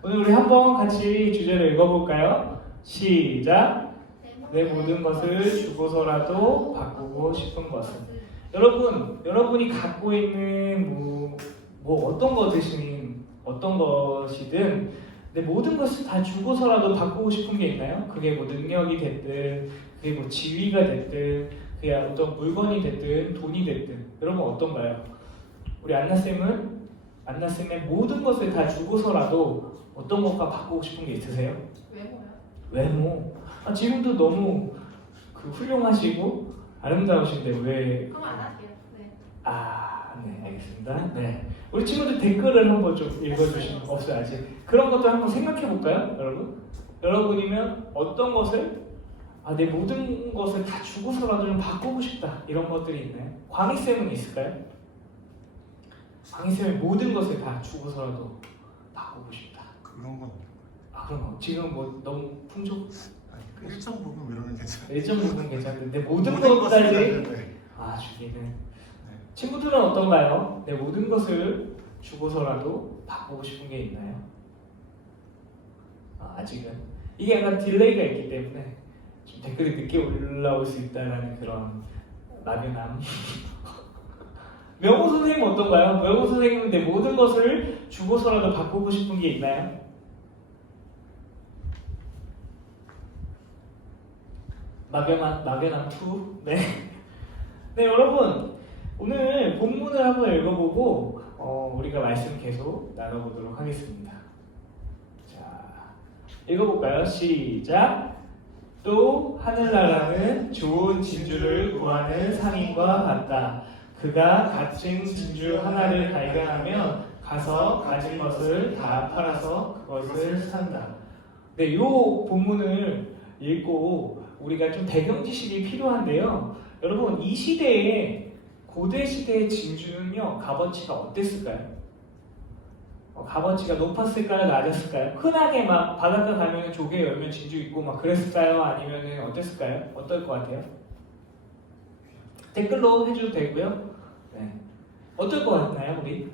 오늘 우리 한번 같이 주제를 읽어볼까요? 시작! 내 모든 것을 주고서라도 바꾸고 싶은 것은. 여러분이 갖고 있는 어떤 것이든 내 모든 것을 다 주고서라도 바꾸고 싶은 게 있나요? 그게 뭐 능력이 됐든, 그게 뭐 지위가 됐든, 그게 어떤 물건이 됐든, 돈이 됐든. 여러분 어떤가요? 우리 안나쌤의 모든 것을 다 주고서라도 어떤 것과 바꾸고 싶은 게 있으세요? 외모요? 외모. 지금도 너무 훌륭하시고 아름다우신데 왜? 그럼 안 할게요. 네. 네, 알겠습니다. 네, 우리 친구들 댓글을 한번 좀 읽어주시면 없어요 아직. 그런 것도 한번 생각해 볼까요, 여러분? 여러분이면 어떤 것을 내 모든 것을 다 주고서라도 좀 바꾸고 싶다 이런 것들이 있나요? 광희쌤은 있을까요? 광희쌤의 모든 것을 다 주고서라도 바꾸고 싶다. 그런 건 그런 거 지금 뭐 너무 풍족? 아니 그 일정 부분 이러면 괜찮아요. 일정 부분 괜찮은데 모든 것을 것까지 네. 주기는. 친구들은 어떤가요? 내 모든 것을 주고서라도 바꾸고 싶은 게 있나요? 아직은 이게 약간 딜레이가 있기 때문에 좀 댓글이 늦게 올라올 수 있다는 그런 막연함. 명호 선생님 어떤가요? 명호 선생님은 내 모든 것을 주고서라도 바꾸고 싶은 게 있나요? 막연함 2. 네. 네, 여러분 오늘 본문을 한번 읽어보고 우리가 말씀 계속 나눠보도록 하겠습니다. 자, 읽어볼까요? 시작! 또 하늘나라는 좋은 진주를 구하는 상인과 같다. 그가 갇힌 진주 하나를 발견하면 가서 가진 것을 다 팔아서 그것을 산다. 네, 이 본문을 읽고 우리가 좀 배경 지식이 필요한데요. 여러분 이 시대에 고대 시대의 진주는요 값어치가 어땠을까요? 값어치가 높았을까요? 낮았을까요? 흔하게 막 바닷가 가면 조개 열면 진주 있고 막 그랬을까요? 아니면 어땠을까요? 어떨 것 같아요? 댓글로 해줘도 되고요. 네. 어떨 것 같나요 우리?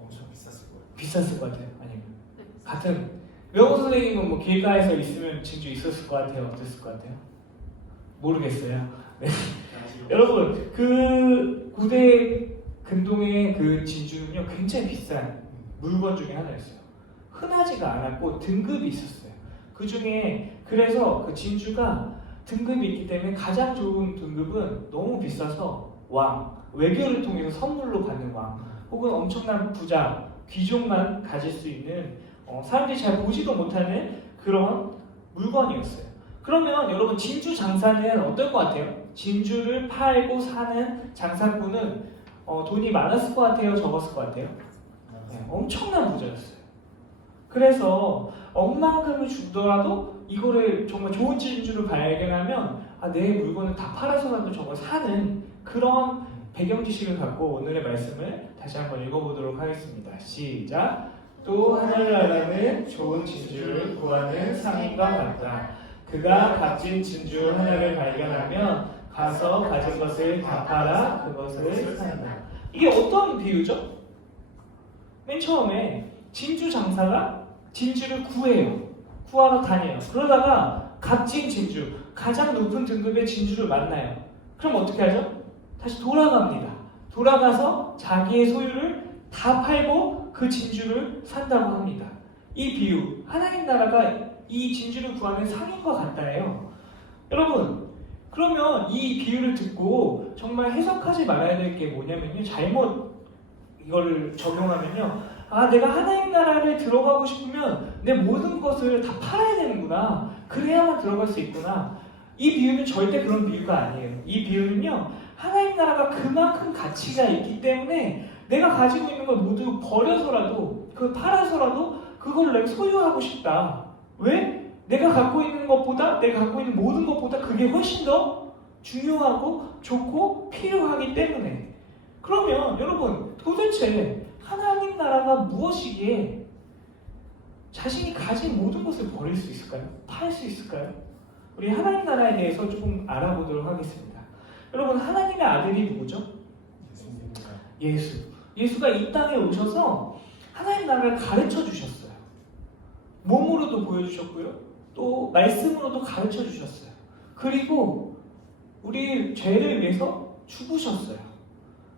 엄청 비쌌을 거예요. 비쌌을 것 같아요? 아니면 네. 같은 명호 선생님은 뭐 길가에서 있으면 진주 있었을 것 같아요? 어땠을 것 같아요? 모르겠어요. 네. 여러분 그 고대 근동의 그 진주는요 굉장히 비싼 물건 중에 하나였어요. 흔하지가 않았고 등급이 있었어요. 그 중에 그래서 그 진주가 등급이 있기 때문에 가장 좋은 등급은 너무 비싸서 외교를 통해서 선물로 받는 왕, 혹은 엄청난 부자, 귀족만 가질 수 있는 사람들이 잘 보지도 못하는 그런 물건이었어요. 그러면 여러분 진주 장사는 어떨 것 같아요? 진주를 팔고 사는 장사꾼은 돈이 많았을 것 같아요? 적었을 것 같아요? 네, 엄청난 부자였어요. 그래서 억만금을 주더라도 이거를 정말 좋은 진주를 발견하면 내 물건을 다 팔아서라도 저걸 사는 그런 배경 지식을 갖고 오늘의 말씀을 다시 한번 읽어보도록 하겠습니다. 시작! 또 하늘나라는 좋은 진주를 구하는 상인과 같다. 그가 값진 진주 하나를 발견하면 가서 가진 것을 다 팔아 그것을 산다. 이게 어떤 비유죠? 맨 처음에 진주 장사가 진주를 구하러 다녀요. 그러다가 값진 진주, 가장 높은 등급의 진주를 만나요. 그럼 어떻게 하죠? 다시 돌아갑니다. 돌아가서 자기의 소유를 다 팔고 그 진주를 산다고 합니다. 이 비유, 하나님 나라가 이 진주를 구하는 상인과 같다예요. 여러분, 그러면 이 비유를 듣고 정말 해석하지 말아야 될 게 뭐냐면요. 잘못 이거를 적용하면요. 내가 하나님 나라를 들어가고 싶으면 내 모든 것을 다 팔아야 되는구나. 그래야만 들어갈 수 있구나. 이 비유는 절대 그런 비유가 아니에요. 이 비유는요. 하나님 나라가 그만큼 가치가 있기 때문에 내가 가지고 있는 걸 모두 버려서라도 그걸 팔아서라도 그걸 내가 소유하고 싶다. 왜? 내가 갖고 있는 것보다 내가 갖고 있는 모든 것보다 그게 훨씬 더 중요하고 좋고 필요하기 때문에. 그러면 여러분 도대체 하나님 나라가 무엇이기에 자신이 가진 모든 것을 버릴 수 있을까요? 팔 수 있을까요? 우리 하나님 나라에 대해서 조금 알아보도록 하겠습니다. 여러분 하나님의 아들이 누구죠? 예수. 예수가 이 땅에 오셔서 하나님 나라를 가르쳐 주셨어요. 몸으로도 보여주셨고요. 또 말씀으로도 가르쳐 주셨어요. 그리고 우리 죄를 위해서 죽으셨어요.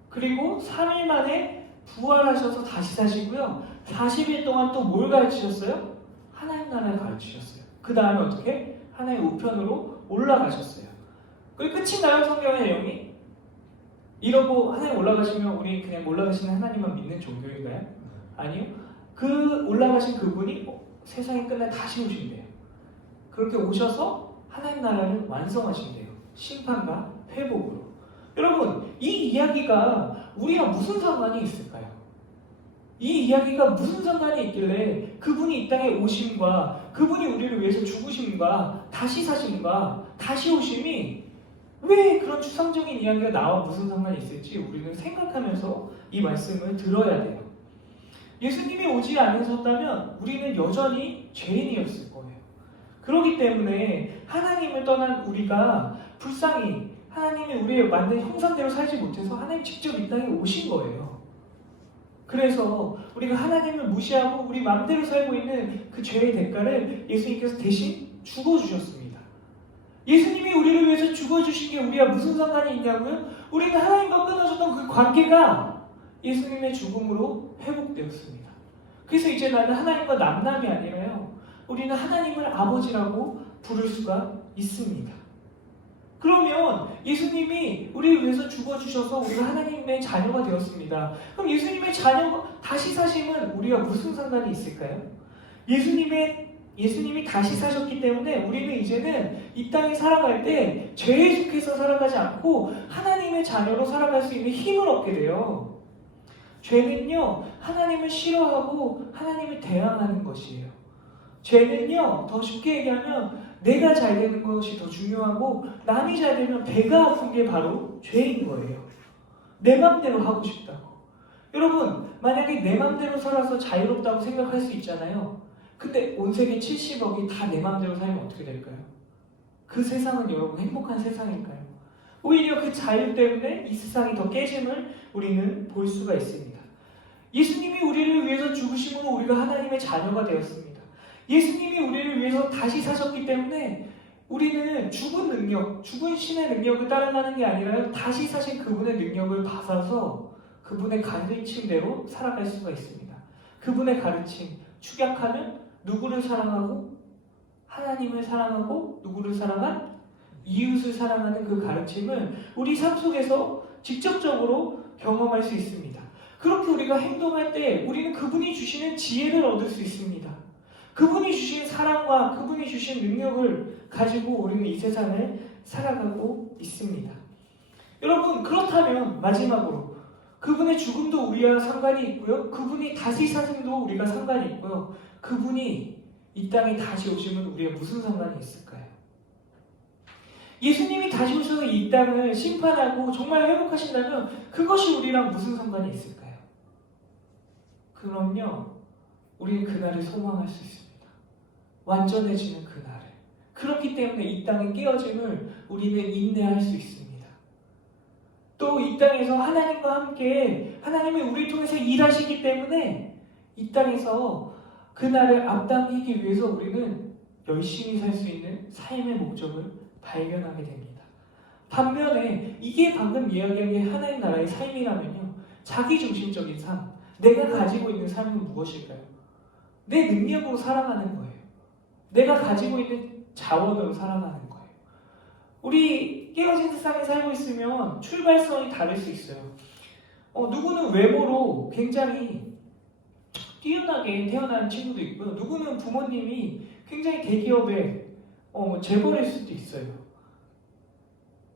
그리고 3일 만에 부활하셔서 다시 사시고요. 40일 동안 또 뭘 가르치셨어요? 하나님 나라를 가르치셨어요. 그 다음에 어떻게? 하나님 우편으로 올라가셨어요. 그리고 끝이 나요, 성경의 내용이? 이러고 하나님 올라가시면 우리 그냥 올라가시는 하나님만 믿는 종교인가요? 아니요. 그 올라가신 그분이 세상이 끝나 다시 오신대요. 그렇게 오셔서 하나님 나라를 완성하신대요. 심판과 회복으로. 여러분, 이 이야기가 우리와 무슨 상관이 있을까요? 이 이야기가 무슨 상관이 있길래 그분이 이 땅에 오심과 그분이 우리를 위해서 죽으심과 다시 사심과 다시 오심이 왜 그런 추상적인 이야기가 나와 무슨 상관이 있을지 우리는 생각하면서 이 말씀을 들어야 돼요. 예수님이 오지 않으셨다면 우리는 여전히 죄인이었을 거예요. 그렇기 때문에 하나님을 떠난 우리가 불쌍히 하나님이 우리의 만든 형상대로 살지 못해서 하나님 직접 이 땅에 오신 거예요. 그래서 우리가 하나님을 무시하고 우리 마음대로 살고 있는 그 죄의 대가를 예수님께서 대신 죽어주셨습니다. 예수님이 우리를 위해서 죽어주신 게 우리와 무슨 상관이 있냐고요? 우리는 하나님과 끊어졌던 그 관계가 예수님의 죽음으로 회복되었습니다. 그래서 이제 나는 하나님과 남남이 아니라요. 우리는 하나님을 아버지라고 부를 수가 있습니다. 그러면 예수님이 우리를 위해서 죽어주셔서 우리가 하나님의 자녀가 되었습니다. 그럼 예수님의 자녀가 다시 사심은 우리와 무슨 상관이 있을까요? 예수님이 다시 사셨기 때문에 우리는 이제는 이 땅에 살아갈 때 죄에 속해서 살아가지 않고 하나님의 자녀로 살아갈 수 있는 힘을 얻게 돼요. 죄는요, 하나님을 싫어하고 하나님을 대항하는 것이에요. 죄는요, 더 쉽게 얘기하면 내가 잘 되는 것이 더 중요하고 남이 잘 되면 배가 아픈 게 바로 죄인 거예요. 내 맘대로 하고 싶다고. 여러분, 만약에 내 맘대로 살아서 자유롭다고 생각할 수 있잖아요. 근데 온 세계 70억이 다 내 맘대로 살면 어떻게 될까요? 그 세상은 여러분 행복한 세상일까요? 오히려 그 자유 때문에 이 세상이 더 깨짐을 우리는 볼 수가 있습니다. 예수님이 우리를 위해서 죽으심으로 우리가 하나님의 자녀가 되었습니다. 예수님이 우리를 위해서 다시 사셨기 때문에 우리는 죽은 능력, 죽은 신의 능력을 따라가는 게 아니라 다시 사신 그분의 능력을 받아서 그분의 가르침대로 살아갈 수가 있습니다. 그분의 가르침, 축약하는 누구를 사랑하고 하나님을 사랑하고 누구를 사랑한 이웃을 사랑하는 그 가르침을 우리 삶 속에서 직접적으로 경험할 수 있습니다. 그렇게 우리가 행동할 때 우리는 그분이 주시는 지혜를 얻을 수 있습니다. 그분이 주신 사랑과 그분이 주신 능력을 가지고 우리는 이 세상을 살아가고 있습니다. 여러분, 그렇다면 마지막으로 그분의 죽음도 우리와 상관이 있고요. 그분이 다시 사심도 우리가 상관이 있고요. 그분이 이 땅에 다시 오시면 우리가 무슨 상관이 있을까요? 예수님이 다시 오셔서 이 땅을 심판하고 정말 회복하신다면 그것이 우리랑 무슨 상관이 있을까요? 그럼요, 우리는 그날을 소망할 수 있습니다. 완전해지는 그날을. 그렇기 때문에 이 땅의 깨어짐을 우리는 인내할 수 있습니다. 또 이 땅에서 하나님과 함께 하나님이 우리를 통해서 일하시기 때문에 이 땅에서 그날을 앞당기기 위해서 우리는 열심히 살 수 있는 삶의 목적을 발견하게 됩니다. 반면에 이게 방금 이야기한 게 하나님 나라의 삶이라면요, 자기중심적인 삶, 내가 가지고 있는 삶은 무엇일까요? 내 능력으로 살아가는 거예요. 내가 가지고 있는 자원으로 살아가는 거예요. 우리 깨어진 세상에 살고 있으면 출발선이 다를 수 있어요. 누구는 외모로 굉장히 뛰어나게 태어난 친구도 있고요. 누구는 부모님이 굉장히 대기업의 재벌일 수도 있어요.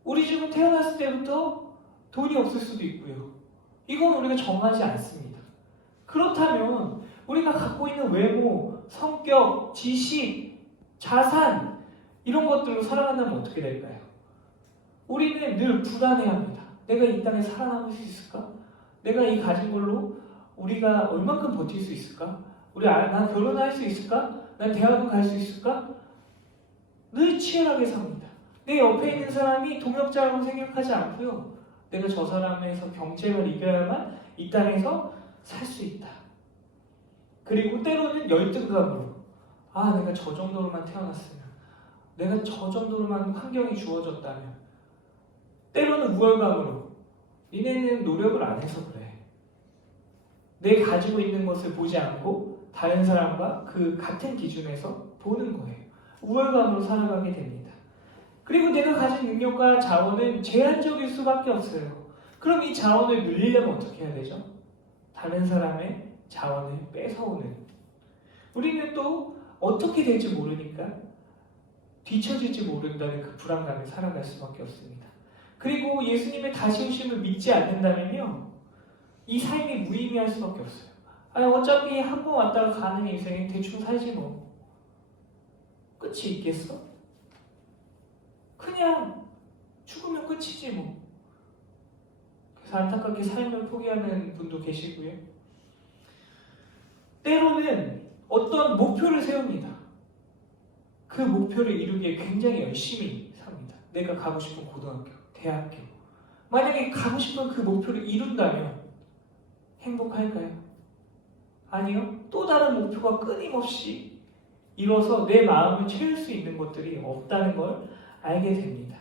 우리 집은 태어났을 때부터 돈이 없을 수도 있고요. 이건 우리가 정하지 않습니다. 그렇다면 우리가 갖고 있는 외모, 성격, 지식, 자산 이런 것들로 살아간다면 어떻게 될까요? 우리는 늘 불안해합니다. 내가 이 땅에 살아남을 수 있을까? 내가 이 가진 걸로 우리가 얼만큼 버틸 수 있을까? 난 결혼할 수 있을까? 난 대학은 갈 수 있을까? 늘 치열하게 삽니다. 내 옆에 있는 사람이 동역자라고 생각하지 않고요. 내가 저 사람에서 경쟁을 이겨야만 이 땅에서 살 수 있다. 그리고 때로는 열등감으로 아, 내가 저 정도로만 태어났으면, 내가 저 정도로만 환경이 주어졌다면, 때로는 우월감으로 니네는 노력을 안 해서 그래. 내 가지고 있는 것을 보지 않고 다른 사람과 그 같은 기준에서 보는 거예요. 우월감으로 살아가게 됩니다. 그리고 내가 가진 능력과 자원은 제한적일 수밖에 없어요. 그럼 이 자원을 늘리려면 어떻게 해야 되죠? 다른 사람의 자원을 뺏어오는. 우리는 또 어떻게 될지 모르니까 뒤처질지 모른다는 그 불안감에 살아갈 수밖에 없습니다. 그리고 예수님의 다시 오심을 믿지 않는다면요, 이 삶이 무의미할 수밖에 없어요. 아니, 어차피 한 번 왔다가 가는 인생에 대충 살지 뭐. 끝이 있겠어? 그냥 죽으면 끝이지 뭐. 그래서 안타깝게 삶을 포기하는 분도 계시고요. 때로는 어떤 목표를 세웁니다. 그 목표를 이루기 위해 굉장히 열심히 삽니다. 내가 가고 싶은 고등학교, 대학교. 만약에 가고 싶은 그 목표를 이룬다면 행복할까요? 아니요. 또 다른 목표가 끊임없이 이뤄서 내 마음을 채울 수 있는 것들이 없다는 걸 알게 됩니다.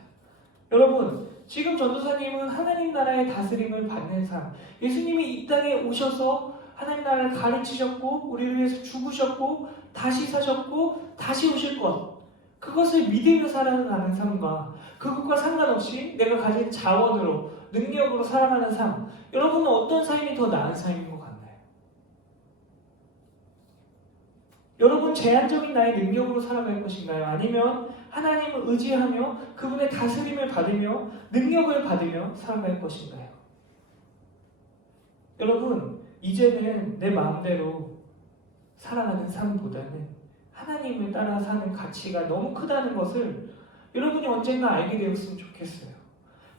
여러분, 지금 전도사님은 하나님 나라의 다스림을 받는 삶, 예수님이 이 땅에 오셔서 하나님 나라를 가르치셨고 우리를 위해서 죽으셨고 다시 사셨고 다시 오실 것, 그것을 믿으며 살아가는 삶과 그것과 상관없이 내가 가진 자원으로 능력으로 살아가는 삶, 여러분은 어떤 삶이 더 나은 삶인 것 같나요? 여러분, 제한적인 나의 능력으로 살아갈 것인가요? 아니면 하나님을 의지하며 그분의 다스림을 받으며 능력을 받으며 살아갈 것인가요? 여러분, 이제는 내 마음대로 살아가는 삶보다는 하나님을 따라 사는 가치가 너무 크다는 것을 여러분이 언젠가 알게 되었으면 좋겠어요.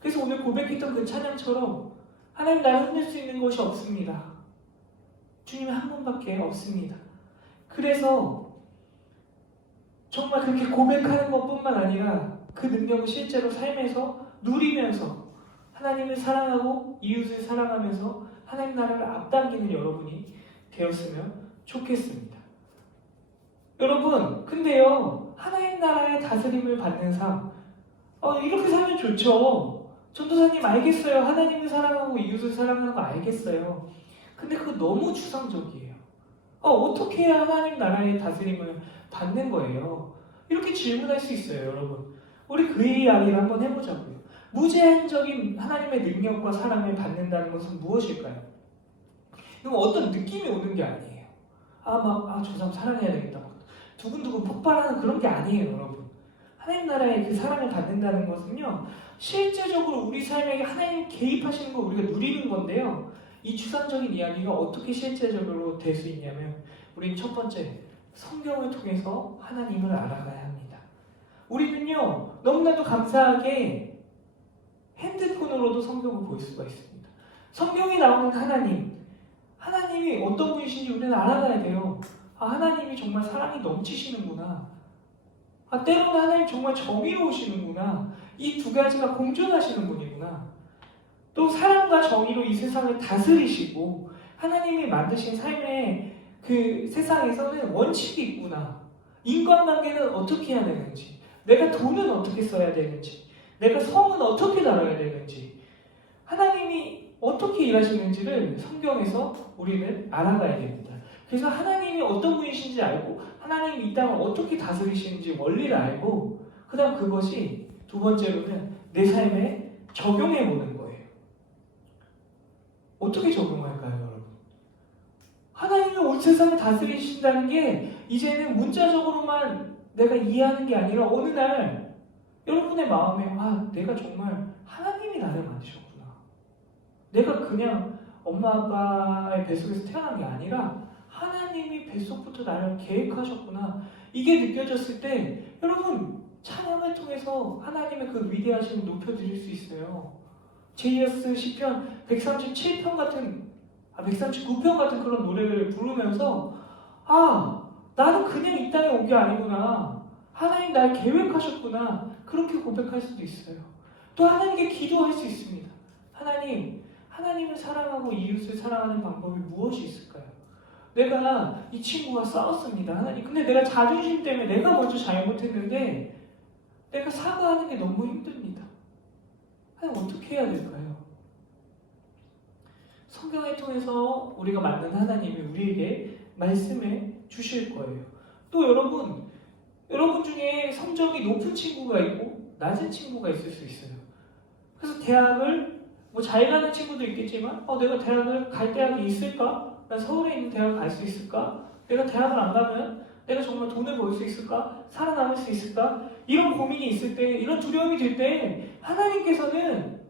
그래서 오늘 고백했던 그 찬양처럼 하나님, 나를 흔들 수 있는 것이 없습니다. 주님 한 분밖에 없습니다. 그래서 정말 그렇게 고백하는 것뿐만 아니라 그 능력을 실제로 삶에서 누리면서 하나님을 사랑하고 이웃을 사랑하면서 하나님 나라를 앞당기는 여러분이 되었으면 좋겠습니다. 여러분, 근데요, 하나님 나라의 다스림을 받는 삶, 이렇게 살면 좋죠. 전도사님 알겠어요. 하나님을 사랑하고 이웃을 사랑하는 거 알겠어요. 근데 그거 너무 추상적이에요. 어떻게 해야 하나님 나라의 다스림을 받는 거예요? 이렇게 질문할 수 있어요, 여러분. 우리 그 이야기를 한번 해보자고요. 무제한적인 하나님의 능력과 사랑을 받는다는 것은 무엇일까요? 이건 어떤 느낌이 오는 게 아니에요. 저 사람 사랑해야 되겠다. 두근두근 폭발하는 그런 게 아니에요, 여러분. 하나님 나라의 그 사랑을 받는다는 것은요, 실제적으로 우리 삶에 하나님 개입하시는 걸 우리가 누리는 건데요. 이 추상적인 이야기가 어떻게 실제적으로 될 수 있냐면, 우리는 첫 번째, 성경을 통해서 하나님을 알아가야 합니다. 우리는요, 너무나도 감사하게 핸드폰으로도 성경을 볼 수가 있습니다. 성경에 나오는 하나님이 어떤 분이신지 우리는 알아가야 돼요. 하나님이 정말 사랑이 넘치시는구나. 때로는 하나님 정말 정의로우시는구나. 이 두 가지가 공존하시는 분이구나. 또 사랑과 정의로 이 세상을 다스리시고 하나님이 만드신 삶의 그 세상에서는 원칙이 있구나. 인간관계는 어떻게 해야 되는지, 내가 돈은 어떻게 써야 되는지, 내가 성은 어떻게 다뤄야 되는지, 하나님이 어떻게 일하시는지를 성경에서 우리는 알아가야 됩니다. 그래서 하나님이 어떤 분이신지 알고 하나님이 이 땅을 어떻게 다스리시는지 원리를 알고 그 다음 그것이 두 번째로는 내 삶에 적용해보는 거예요. 어떻게 적용할까요, 여러분? 하나님이 온 세상을 다스리신다는 게 이제는 문자적으로만 내가 이해하는 게 아니라 어느 날 여러분의 마음에 내가 정말 하나님이 나를 만드셨구나. 내가 그냥 엄마 아빠의 뱃속에서 태어난 게 아니라 하나님이 뱃속부터 나를 계획하셨구나. 이게 느껴졌을 때 여러분, 찬양을 통해서 하나님의 그 위대하심을 높여드릴 수 있어요. 제이어스 시편 137편 같은 139편 같은 그런 노래를 부르면서 나는 그냥 이 땅에 온 게 아니구나. 하나님 날 계획하셨구나. 그렇게 고백할 수도 있어요. 또 하나님께 기도할 수 있습니다. 하나님을 사랑하고 이웃을 사랑하는 방법이 무엇이 있을까요? 내가 이 친구와 싸웠습니다. 하나님, 근데 내가 자존심 때문에 내가 먼저 잘못했는데 내가 사과하는 게 너무 힘듭니다. 하나님, 어떻게 해야 될까요? 성경을 통해서 우리가 만난 하나님이 우리에게 말씀해 주실 거예요. 또 여러분 중에 성적이 높은 친구가 있고 낮은 친구가 있을 수 있어요. 그래서 대학을 잘 가는 친구도 있겠지만 내가 대학을 갈 대학이 있을까? 난 서울에 있는 대학을 갈 수 있을까? 내가 대학을 안 가면 내가 정말 돈을 벌 수 있을까? 살아남을 수 있을까? 이런 고민이 있을 때, 이런 두려움이 들 때 하나님께서는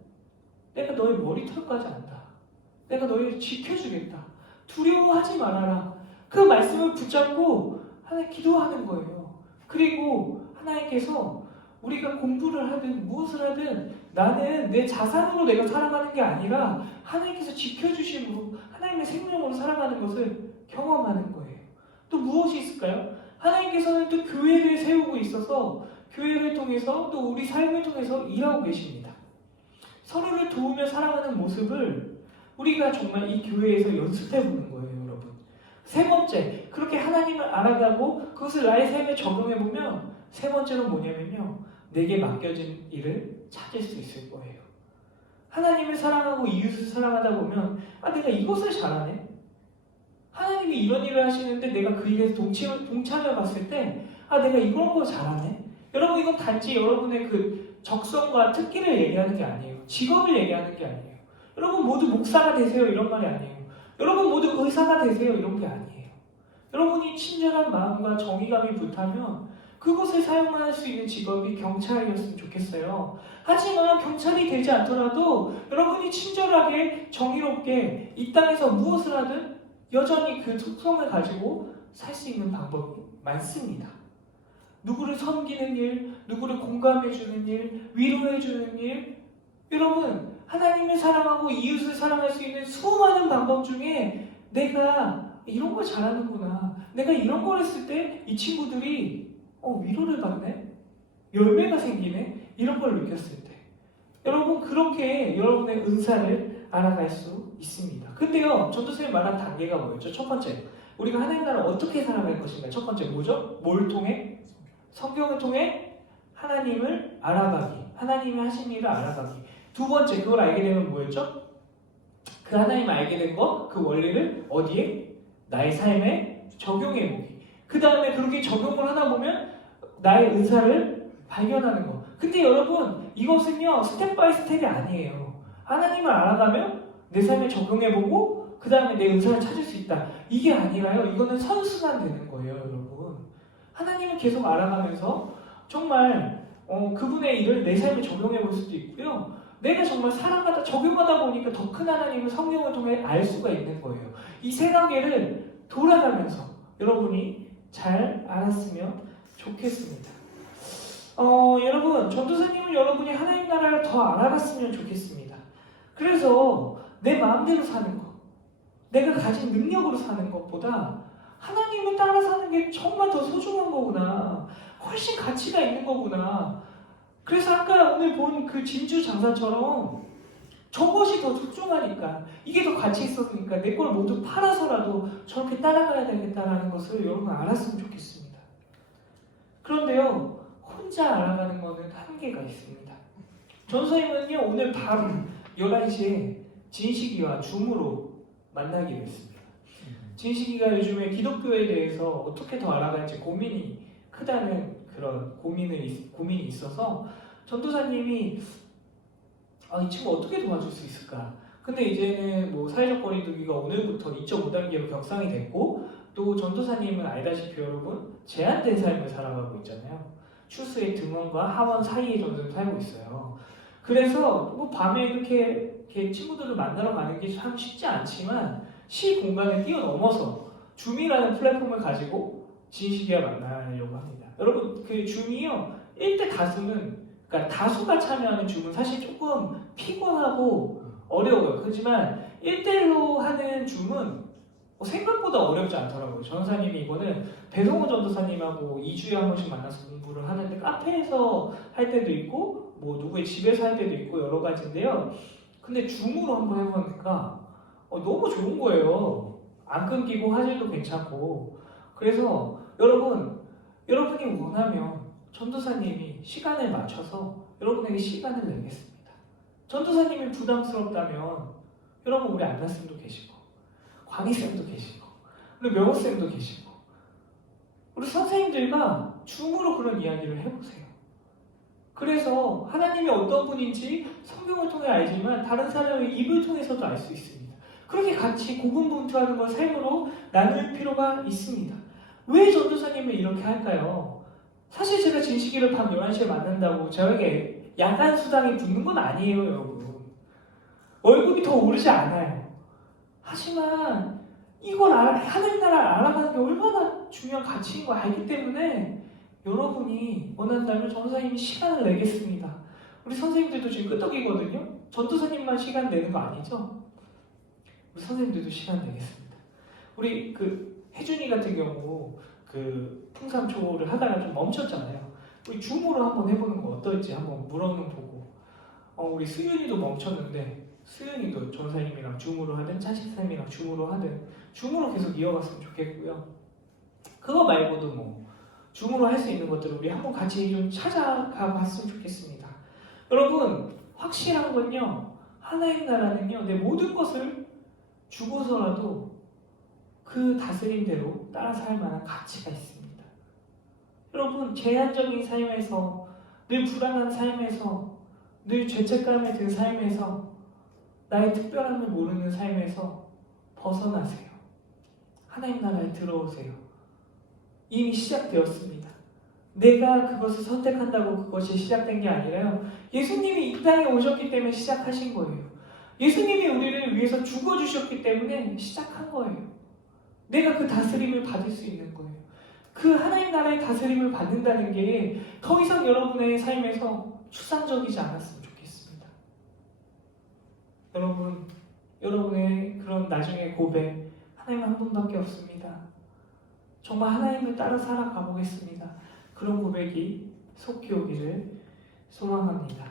내가 너의 머리털까지 안다. 내가 너희를 지켜주겠다. 두려워하지 말아라. 그 말씀을 붙잡고 하나님 기도하는 거예요. 그리고 하나님께서 우리가 공부를 하든 무엇을 하든 나는 내 자산으로 내가 살아가는 게 아니라 하나님께서 지켜주심으로 하나님의 생명으로 살아가는 것을 경험하는 거예요. 또 무엇이 있을까요? 하나님께서는 또 교회를 세우고 있어서 교회를 통해서 또 우리 삶을 통해서 일하고 계십니다. 서로를 도우며 살아가는 모습을 우리가 정말 이 교회에서 연습해 보는 거예요, 여러분. 세 번째, 그렇게 하나님을 알아가고 그것을 나의 삶에 적용해 보면 세 번째는 뭐냐면요, 내게 맡겨진 일을 찾을 수 있을 거예요. 하나님을 사랑하고 이웃을 사랑하다 보면 내가 이것을 잘하네. 하나님이 이런 일을 하시는데 내가 그 일에 동참해 봤을 때 내가 이런 거 잘하네. 여러분, 이건 단지 여러분의 그 적성과 특기를 얘기하는 게 아니에요. 직업을 얘기하는 게 아니에요. 여러분 모두 목사가 되세요 이런 말이 아니에요. 여러분 모두 의사가 되세요 이런 게 아니에요. 여러분이 친절한 마음과 정의감이 불타면 그것을 사용할 수 있는 직업이 경찰이었으면 좋겠어요. 하지만 경찰이 되지 않더라도 여러분이 친절하게 정의롭게 이 땅에서 무엇을 하든 여전히 그 특성을 가지고 살 수 있는 방법이 많습니다. 누구를 섬기는 일, 누구를 공감해주는 일, 위로해주는 일, 여러분 하나님을 사랑하고 이웃을 사랑할 수 있는 수많은 방법 중에 내가 이런 걸 잘하는구나, 내가 이런 걸 했을 때 이 친구들이 위로를 받네, 열매가 생기네, 이런 걸 느꼈을 때 여러분 그렇게 여러분의 은사를 알아갈 수 있습니다. 근데요, 전도사님 말한 단계가 뭐였죠? 첫 번째, 우리가 하나님 나라를 어떻게 살아갈 것인가. 첫 번째 뭐죠? 뭘 통해? 성경을 통해 하나님을 알아가기, 하나님이 하신 일을 알아가기. 두 번째, 그걸 알게 되면 뭐였죠? 그 하나님을 알게 된 거, 그 원리를 어디에? 나의 삶에 적용해보기. 그 다음에 그렇게 적용을 하다 보면 나의 은사를 발견하는 거. 근데 여러분, 이것은요 스텝 바이 스텝이 아니에요. 하나님을 알아가면 내 삶에 적용해보고 그 다음에 내 은사를 찾을 수 있다, 이게 아니라요, 이거는 선순환 되는 거예요. 여러분, 하나님을 계속 알아가면서 정말 그분의 일을 내 삶에 적용해볼 수도 있고요, 내가 정말 살아가다 적용하다 보니까 더 큰 하나님을 성령을 통해 알 수가 있는 거예요. 이 세 단계를 돌아가면서 여러분이 잘 알았으면 좋겠습니다. 여러분, 전도사님은 여러분이 하나님 나라를 더 알아갔으면 좋겠습니다. 그래서 내 마음대로 사는 것, 내가 가진 능력으로 사는 것보다 하나님을 따라 사는 게 정말 더 소중한 거구나, 훨씬 가치가 있는 거구나. 그래서 아까 오늘 본 그 진주 장사처럼 저것이 더 소중하니까, 이게 더 가치 있었으니까 내 걸 모두 팔아서라도 저렇게 따라가야 되겠다라는 것을 여러분 알았으면 좋겠습니다. 그런데요, 혼자 알아가는 것은 한계가 있습니다. 전도사님은요 오늘 밤 11시에 진식이와 줌으로 만나기로 했습니다. 진식이가 요즘에 기독교에 대해서 어떻게 더 알아갈지 고민이 크다는 그런 고민이 있어서 전도사님이 이 친구 어떻게 도와줄 수 있을까? 근데 이제는 뭐 사회적 거리두기가 오늘부터 2.5단계로 격상이 됐고, 또 전도사님은 알다시피 여러분 제한된 삶을 살아가고 있잖아요. 추수의 등원과 하원 사이에 전도사님 살고 있어요. 그래서 뭐 밤에 이렇게 친구들을 만나러 가는 게 참 쉽지 않지만 시 공간을 뛰어넘어서 줌이라는 플랫폼을 가지고 진식이와 만나려고 합니다. 여러분, 그 줌이요 1대 다수는, 그러니까 다수가 참여하는 줌은 사실 조금 피곤하고 어려워요. 그렇지만 1대1로 하는 줌은 생각보다 어렵지 않더라고요. 전도사님이 이거는 배성호 전도사님하고 2주에 한 번씩 만나서 공부를 하는데, 카페에서 할 때도 있고 뭐 누구의 집에서 할 때도 있고 여러 가지인데요. 근데 줌으로 한번 해보니까 너무 좋은 거예요. 안 끊기고 화질도 괜찮고 그래서 여러분이 원하면 전도사님이 시간을 맞춰서 여러분에게 시간을 내겠습니다. 전도사님이 부담스럽다면 여러분 우리 안나쌤도 계시고 광희쌤도 계시고 우리 명호쌤도 계시고 우리 선생님들과 줌으로 그런 이야기를 해보세요. 그래서 하나님이 어떤 분인지 성경을 통해 알지만 다른 사람의 입을 통해서도 알 수 있습니다. 그렇게 같이 고군분투하는 걸 삶으로 나눌 필요가 있습니다. 왜 전도사님을 이렇게 할까요? 사실 제가 진식이를 밤 11시에 만난다고 저에게 야간 수당이 붙는 건 아니에요, 여러분. 월급이 더 오르지 않아요. 하지만 이걸 하나님 나라를 알아가는 게 얼마나 중요한 가치인 걸 알기 때문에 여러분이 원한다면 전도사님이 시간을 내겠습니다. 우리 선생님들도 지금 끄떡이거든요. 전도사님만 시간 내는 거 아니죠? 우리 선생님들도 시간 내겠습니다. 우리 혜준이 같은 경우 풍삼초를 하다가 좀 멈췄잖아요. 우리 줌으로 한번 해보는 거 어떨지 한번 물어는 보고 우리 수윤이도 멈췄는데 수윤이도 전사님이랑 줌으로 하든 찬식사님이랑 줌으로 하든 줌으로 계속 이어갔으면 좋겠고요. 그거 말고도 뭐 줌으로 할 수 있는 것들을 우리 한번 같이 좀 찾아가 봤으면 좋겠습니다. 여러분 확실한 건요, 하나님 나라는요 내 모든 것을 주고서라도 그 다스림대로 따라 살 만한 가치가 있습니다. 여러분 제한적인 삶에서 늘 불안한 삶에서 늘 죄책감에 든 삶에서 나의 특별함을 모르는 삶에서 벗어나세요. 하나님 나라에 들어오세요. 이미 시작되었습니다. 내가 그것을 선택한다고 그것이 시작된 게 아니라요. 예수님이 이 땅에 오셨기 때문에 시작하신 거예요. 예수님이 우리를 위해서 죽어주셨기 때문에 시작한 거예요. 내가 그 다스림을 받을 수 있는 거예요. 그 하나님 나라의 다스림을 받는다는 게 더 이상 여러분의 삶에서 추상적이지 않았으면 좋겠습니다. 여러분의 그런 나중에 고백, 하나님 한 분밖에 없습니다. 정말 하나님을 따라 살아가 보겠습니다. 그런 고백이 속히 오기를 소망합니다.